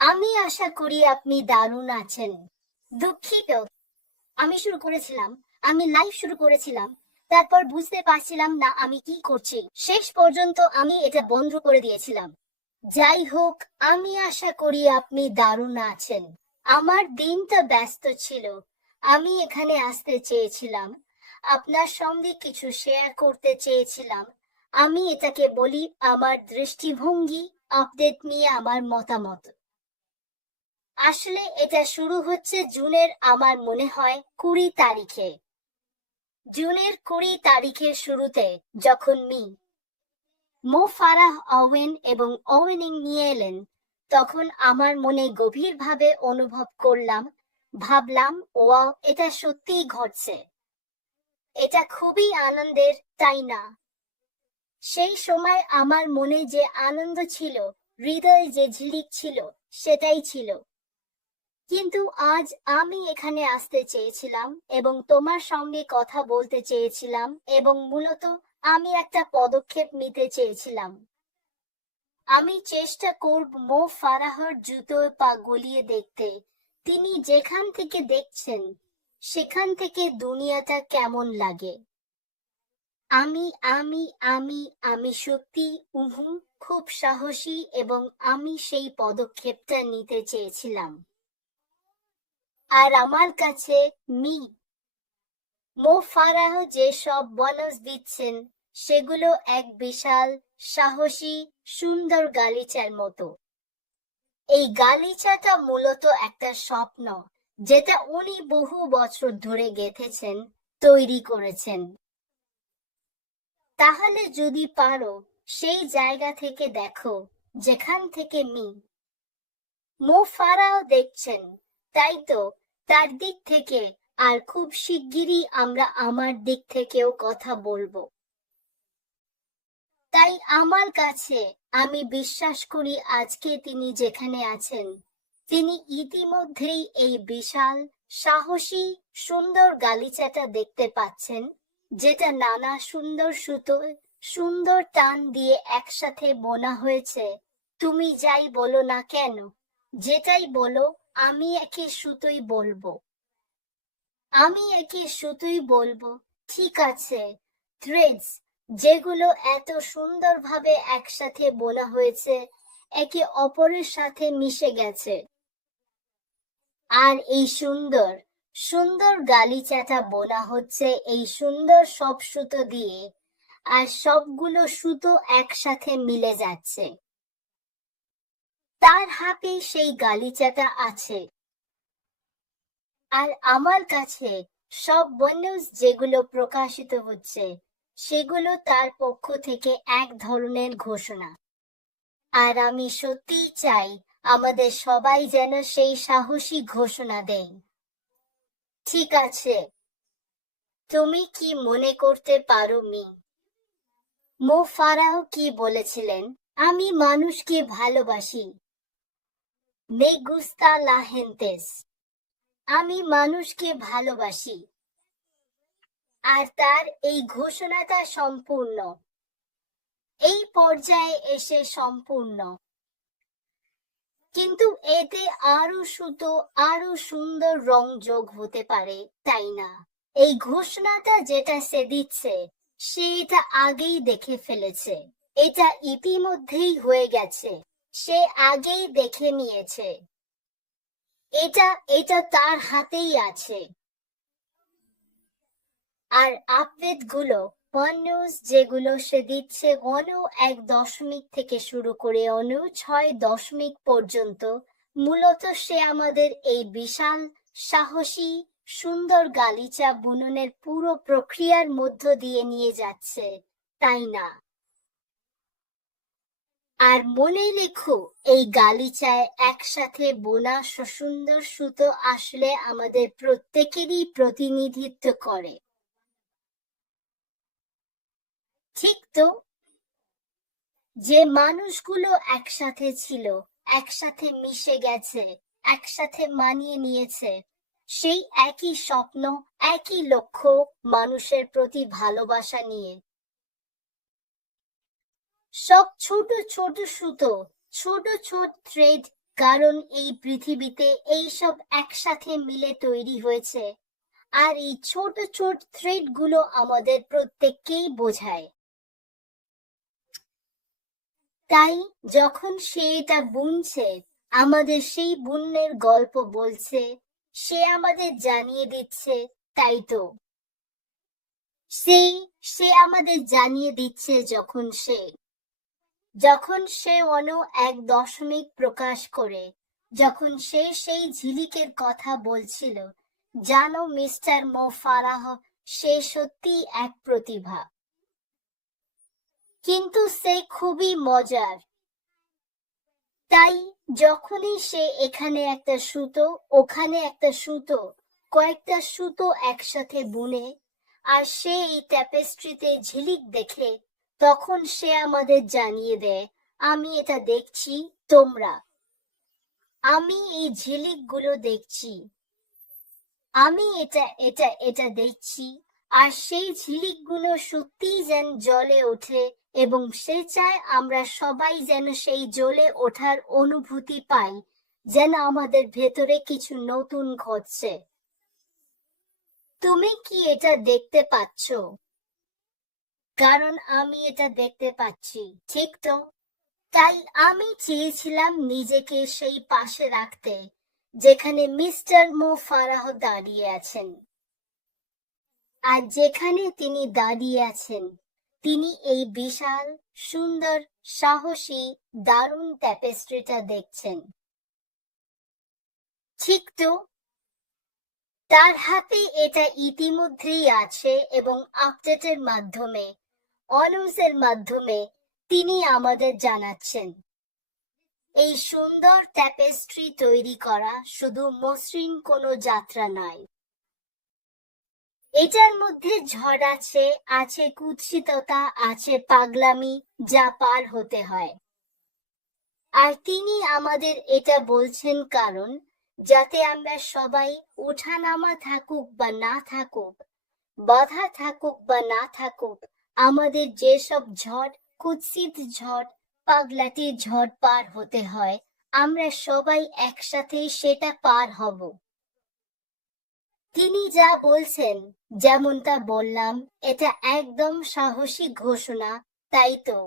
আমি আশা করি আপনি দারুণ আছেন। দুঃখিত, আমি শুরু করেছিলাম, আমি লাইভ শুরু করেছিলাম, তারপর বুঝতে পারছিলাম না আমি কি করছি। শেষ পর্যন্ত আমি এটা বন্ধ করে দিয়েছিলাম। যাই হোক, আমি আশা করি আপনি দারুণ আছেন। আমার দিনটা ব্যস্ত ছিল। আমি এখানে আসতে চেয়েছিলাম, আপনার সঙ্গে কিছু শেয়ার করতে চেয়েছিলাম। আমি এটাকে বলি আমার দৃষ্টিভঙ্গি, আপডেট নিয়ে আমার মতামত। আসলে এটা শুরু হচ্ছে জুনের, আমার মনে হয় 20 তারিখে। জুনের 20 তারিখের শুরুতে যখন মো ফারাহ ওয়েন এবং ওয়েনিং নিয়ে এলেন, তখন আমার মনে গভীরভাবে অনুভব করলাম, ভাবলাম, ওয়াও, এটা সত্যিই ঘটছে। এটা খুবই আনন্দের, তাই না? সেই সময় আমার মনে যে আনন্দ ছিল, হৃদয়ে যে ঝিলিক ছিল, সেটাই ছিল। কিন্তু আজ আমি এখানে আসতে চেয়েছিলাম এবং তোমার সঙ্গে কথা বলতে চেয়েছিলাম, এবং মূলত আমি একটা পদক্ষেপ নিতে চেয়েছিলাম। আমি চেষ্টা করব মো ফারাহর জুতোয় পা গলিয়ে দেখতে। তিনি যেখান থেকে দেখছেন, সেখান থেকে দুনিয়াটা কেমন লাগে। আমি আমি আমি আমি সত্যি খুব সাহসী, এবং আমি সেই পদক্ষেপটা নিতে চেয়েছিলাম। আর আমার কাছে মো ফারাহ যে সব বোনাস দিচ্ছেন, সেগুলো এক বিশাল, সাহসী, সুন্দর গালিচার মতো। এই গালিচাটা মূলত একটা স্বপ্ন, যেটা উনি বহু বছর ধরে গেঁথেছেন, তৈরি করেছেন। তাহলে যদি পারো, সেই জায়গা থেকে দেখো, যেখান থেকে মো ফারাহ দেখছেন, তাই তো? তার দিক থেকে। আর খুব শিগগিরই আমরা আমার দিক থেকেও কথা বলবো। তাই আমার কাছে, আমি বিশ্বাস করি আজকে তিনি যেখানে আছেন, তিনি ইতিমধ্যেই এই বিশাল, সাহসী, সুন্দর গালিচাটা দেখতে পাচ্ছেন, যেটা নানা সুন্দর সুতোয়, সুন্দর টান দিয়ে একসাথে বোনা হয়েছে। তুমি যাই বলো না কেন, যেটাই বলো, আমি একে সুতোই বলবো। আমি একে সুতোই বলবো। ঠিক আছে, থ্রেডস, যেগুলো এত সুন্দরভাবে একসাথে বোনা হয়েছে, একে অপরের সাথে মিশে গেছে। আর এই সুন্দর, সুন্দর গালিচাটা বোনা হচ্ছে এই সুন্দর সব সুতো দিয়ে, আর সবগুলো সুতো একসাথে মিলে যাচ্ছে। তার হাতে সেই গালিচাটা আছে। আর আমার কাছে সব নিউজ যেগুলো প্রকাশিত হচ্ছে, সেগুলো তার পক্ষ থেকে এক ধরনের ঘোষণা। আর আমি সত্যিই চাই আমাদের সবাই যেন সেই সাহসী ঘোষণা দেয়। ঠিক আছে, তুমি কি মনে করতে পারো মো ফারাহ কি বলেছিলেন? আমি মানুষকে ভালোবাসি। মে গুস্তা লা হেন্তেস। আমি মানুষকে ভালোবাসি। আর তার এই ঘোষণাটা সম্পূর্ণ, এই পর্যায়ে এসে সম্পূর্ণ। কিন্তু এতে আরো সুতো, আরো সুন্দর রং যোগ হতে পারে, তাই না? এই ঘোষণাটা যেটা সে দিচ্ছে, সে এটা আগেই দেখে ফেলেছে। এটা ইতিমধ্যেই হয়ে গেছে। সে আগেই দেখে নিয়েছে। এটা এটা তার হাতেই আছে। আর আপডেট গুলো, নিউজ যেগুলো সে দিচ্ছে, অনু 1 দশমিক থেকে শুরু করে অনু 6 দশমিক পর্যন্ত, মূলত সে আমাদের এই বিশাল, সাহসী, সুন্দর গালিচা বুননের পুরো প্রক্রিয়ার মধ্য দিয়ে নিয়ে যাচ্ছে, তাই না? আর মনে রেখো, এই গালিচায় একসাথে বোনা সুন্দর সুতো আসলে আমাদের প্রত্যেকেরই প্রতিনিধিত্ব করে। ঠিক তো? যে মানুষগুলো একসাথে ছিল, একসাথে মিশে গেছে, একসাথে মানিয়ে নিয়েছে, সেই একই স্বপ্ন, একই লক্ষ্য, মানুষের প্রতি ভালোবাসা নিয়ে। সব ছোট ছোট সুতো, ছোট ছোট থ্রেড, কারণ এই পৃথিবীতে এই সব একসাথে মিলে তৈরি হয়েছে, আর এই ছোট ছোট থ্রেড গুলো আমাদের প্রত্যেককেই বোঝায়। তাই যখন সে এটা বুনছে, আমাদের সেই বুনের গল্প বলছে, সে আমাদের জানিয়ে দিচ্ছে, তাই তো সে আমাদের জানিয়ে দিচ্ছে যখন সে এক দশমিক প্রকাশ করে, যখন সে সেই ঝিলিকের কথা বলছিল, জানো মিস্টার মো ফারাহ, সে সত্যি এক প্রতিভা, কিন্তু সে খুবই মজার। তাই যখনই সে এখানে একটা সুতো, ওখানে একটা সুতো, কয়েকটা সুতো একসাথে বুনে, আর সে এই ট্যাপেস্ট্রিতে ঝিলিক দেখে, তখন সে আমাদের জানিয়ে দেয়, আমি এটা দেখছি, আমি এই ঝিলিকগুলো দেখছি, আমি এটা এটা এটা দেখছি। আর সেই ঝিলিকগুলো সত্যিই যেন জ্বলে ওঠে, এবং সে চায় আমরা সবাই যেন সেই জ্বলে ওঠার অনুভূতি পাই, যেন আমাদের ভেতরে কিছু নতুন ঘটছে। তুমি কি এটা দেখতে পাচ্ছ? কারণ আমি এটা দেখতে পাচ্ছি, ঠিক তো? তাই আমি চেয়েছিলাম নিজেকে সেই পাশে রাখতে, যেখানে মিস্টার মো ফারাহ দাঁড়িয়ে আছেন। আর যেখানে তিনি দাঁড়িয়ে আছেন, তিনি এই বিশাল, সুন্দর, সাহসী, দারুণ ট্যাপেস্ট্রিটা দেখছেন, ঠিক তো? তার হাতে এটা ইতিমধ্যেই আছে, এবং আপডেটের মাধ্যমে, অনিউজের মাধ্যমে তিনি আমাদের জানাচ্ছেন, এই সুন্দর ট্যাপেস্ট্রি তৈরি করা শুধু মসৃণ কোনো যাত্রা নয়। এটার মধ্যে ঝড় আছে, আছে কুৎসিততা, আছে পাগলামি, যা পার হতে হয়। আর তিনি আমাদের এটা বলছেন কারণ, যাতে আমরা সবাই ওঠানামা থাকুক বা না থাকুক, বাধা থাকুক বা না থাকুক, আমাদের যেসব ঝড়, কুৎসিত ঝড়, পাগলাটির ঝড় পার হতে হয়, আমরা সবাই একসাথে সেটা পার হব। তিনি যা বলছেন, যেমনটা বললাম, এটা একদম সাহসী ঘোষণা, তাই তো?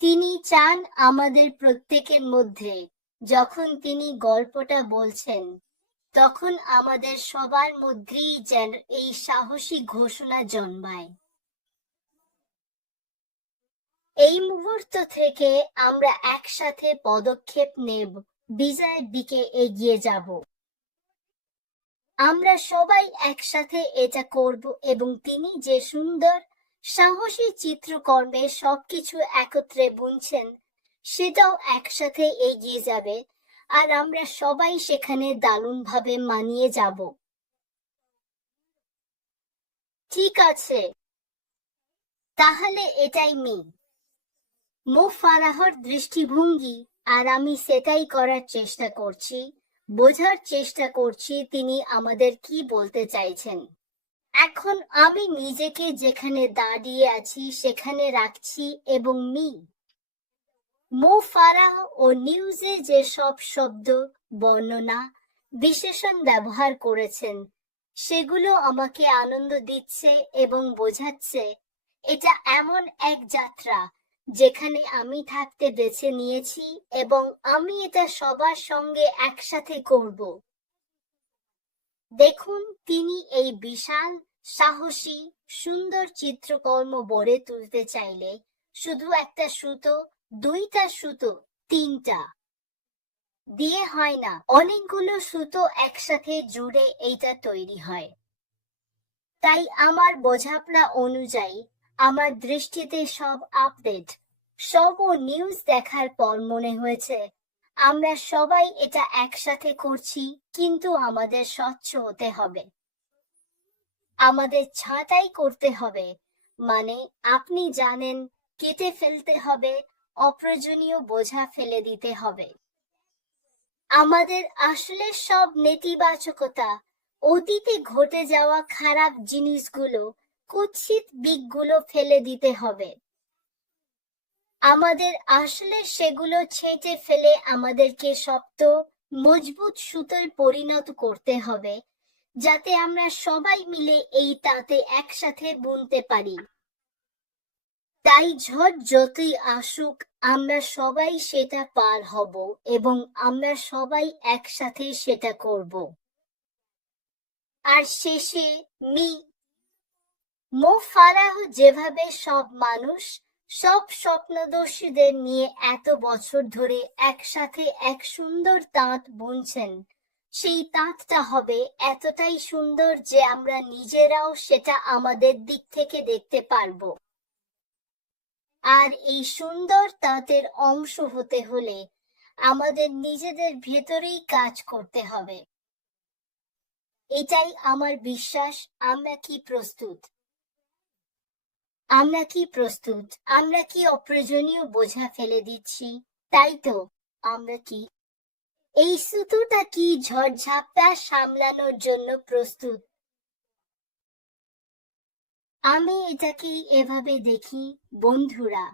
তিনি চান আমাদের প্রত্যেকের মধ্যে, যখন তিনি গল্পটা বলছেন, তখন আমাদের সবার মধ্যেই যেন এই সাহসী ঘোষণা জন্মায়। এই মুহূর্ত থেকে আমরা একসাথে পদক্ষেপ নেব, বিজয়ের দিকে এগিয়ে যাব। আমরা সবাই একসাথে এটা করব, এবং তিনি যে সুন্দর, সাহসী চিত্রকর্মে সবকিছু একত্রে বুনছেন, সেটাও একসাথে এগিয়ে যাবে, আর আমরা সবাই সেখানে দারুণভাবে মানিয়ে যাব। ঠিক আছে, তাহলে এটাই মো ফারাহর দৃষ্টিভঙ্গি, আর আমি সেটাই করার চেষ্টা করছি, বোঝার চেষ্টা করছি তিনি আমাদের কি বলতে চাইছেন। এখন আমি নিজেকে যেখানে দাঁড়িয়ে আছি সেখানে রাখছি, এবং মো ফারাহ ও নিউজে যে সব শব্দ, বর্ণনা, বিশেষণ ব্যবহার করেছেন, সেগুলো আমাকে আনন্দ দিচ্ছে এবং বোঝাচ্ছে এটা এমন এক যাত্রা যেখানে আমি থাকতে বেছে নিয়েছি, এবং আমি এটা সবার সঙ্গে একসাথে করব। দেখুন, তিনি এই বিশাল, সাহসী, সুন্দর চিত্রকর্ম গড়ে তুলতে চাইলে শুধু একটা সুতো, দুইটা সুতো, তিনটা দিয়ে হয় না, অনেকগুলো সুতো একসাথে জুড়ে এইটা তৈরি হয়। তাই আমার বোঝাপড়া অনুযায়ী, আমার দৃষ্টিতে সব আপডেট, সব নিউজ দেখার পর মনে হয়েছে আমরা সবাই এটা একসাথে করছি, কিন্তু আমাদের স্বচ্ছ হতে হবে, আমাদের ছাঁটাই করতে হবে, মানে আপনি জানেন, কেটে ফেলতে হবে, অপ্রয়োজনীয় বোঝা ফেলে দিতে হবে। আমাদের আসলে সব নেতিবাচকতা, অতীতে ঘটে যাওয়া খারাপ জিনিসগুলো, কুৎসিত দিকগুলো ফেলে দিতে হবে। আমাদের আসলে সেগুলো ছেঁটে ফেলে আমাদেরকে শক্ত মজবুত সুতোয় পরিণত করতে হবে, যাতে আমরা সবাই মিলে এই তাঁতে একসাথে বুনতে পারি। তাই ঝড় যতই আসুক, আমরা সবাই সেটা পার হব এবং আমরা সবাই একসাথে সেটা করব। আর শেষে মো ফারাহ যেভাবে সব মানুষ, সব স্বপ্নদর্শীদের নিয়ে এত বছর ধরে একসাথে এক সুন্দর তাঁত বুনছেন, সেই তাঁতটা হবে এতটাই সুন্দর যে আমরা নিজেরাও সেটা আমাদের দিক থেকে দেখতে পারবো। আর এই সুন্দর তাঁতের অংশ হতে হলে আমাদের নিজেদের ভেতরেই কাজ করতে হবে। এটাই আমার বিশ্বাস। আমরা কি প্রস্তুত? আমরা কি প্রস্তুত? আমরা কি অপ্রয়োজনীয় বোঝা ফেলে দিচ্ছি? তাই তো, আমরা কি এই সুতোটা কি ঝড়ঝাপটা সামলানোর জন্য প্রস্তুত? আমি এটাকে এভাবে দেখি, বন্ধুরা,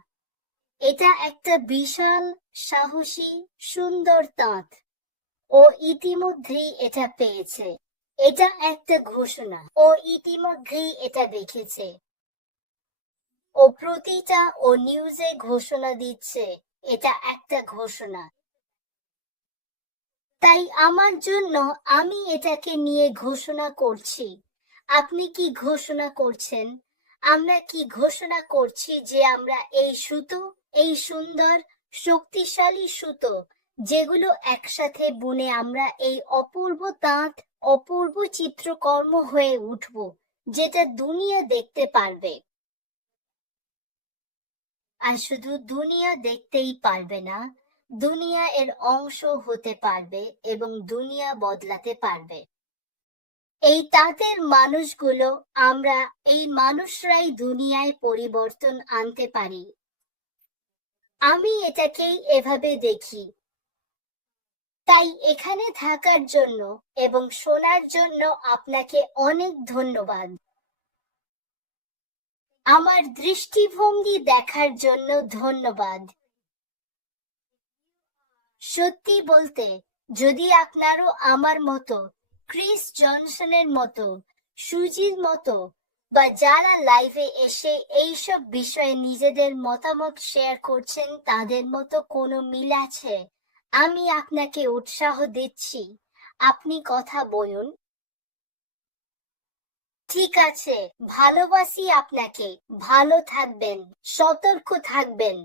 এটা একটা বিশাল, সাহসী, সুন্দর তাঁত। ও ইতিমধ্যেই এটা পেয়েছে। এটা একটা ঘোষণা। ও ইতিমধ্যেই এটা দেখেছে। ও প্রতিটা ও নিউজে ঘোষণা দিচ্ছে। এটা একটা ঘোষণা। তাই আমার জন্য আমি এটাকে নিয়ে ঘোষণা করছি। আপনি কি ঘোষণা করছেন? আমরা কি ঘোষণা করছি যে আমরা এই সুতো, এই সুন্দর শক্তিশালী সুতো, যেগুলো একসাথে বুনে আমরা এই অপূর্ব তাঁত, অপূর্ব চিত্রকর্ম হয়ে উঠব, যেটা দুনিয়া দেখতে পারবে। আর শুধু দুনিয়া দেখতেই পারবে না, দুনিয়া এর অংশ হতে পারবে এবং দুনিয়া বদলাতে পারবে। এই তাঁতের মানুষগুলো, আমরা এই মানুষরাই দুনিয়ায় পরিবর্তন আনতে পারি। আমি এটাকেই এভাবে দেখি। তাই এখানে থাকার জন্য এবং শোনার জন্য আপনাকে অনেক ধন্যবাদ। আমার দৃষ্টিভঙ্গি দেখার জন্য ধন্যবাদ। সত্যি বলতে, যদি আপনারও আমার মতো, ক্রিস জনসনের মতো, সুজির মতো, বা যারা লাইভে এসে এইসব বিষয়ে নিজেদের মতামত শেয়ার করছেন তাদের মতো কোনো মিল আছে, আমি আপনাকে উৎসাহ দিচ্ছি, আপনি কথা বলুন। ঠিক আছে, ভালোবাসি আপনাকে। ভালো থাকবেন, সতর্ক থাকবেন।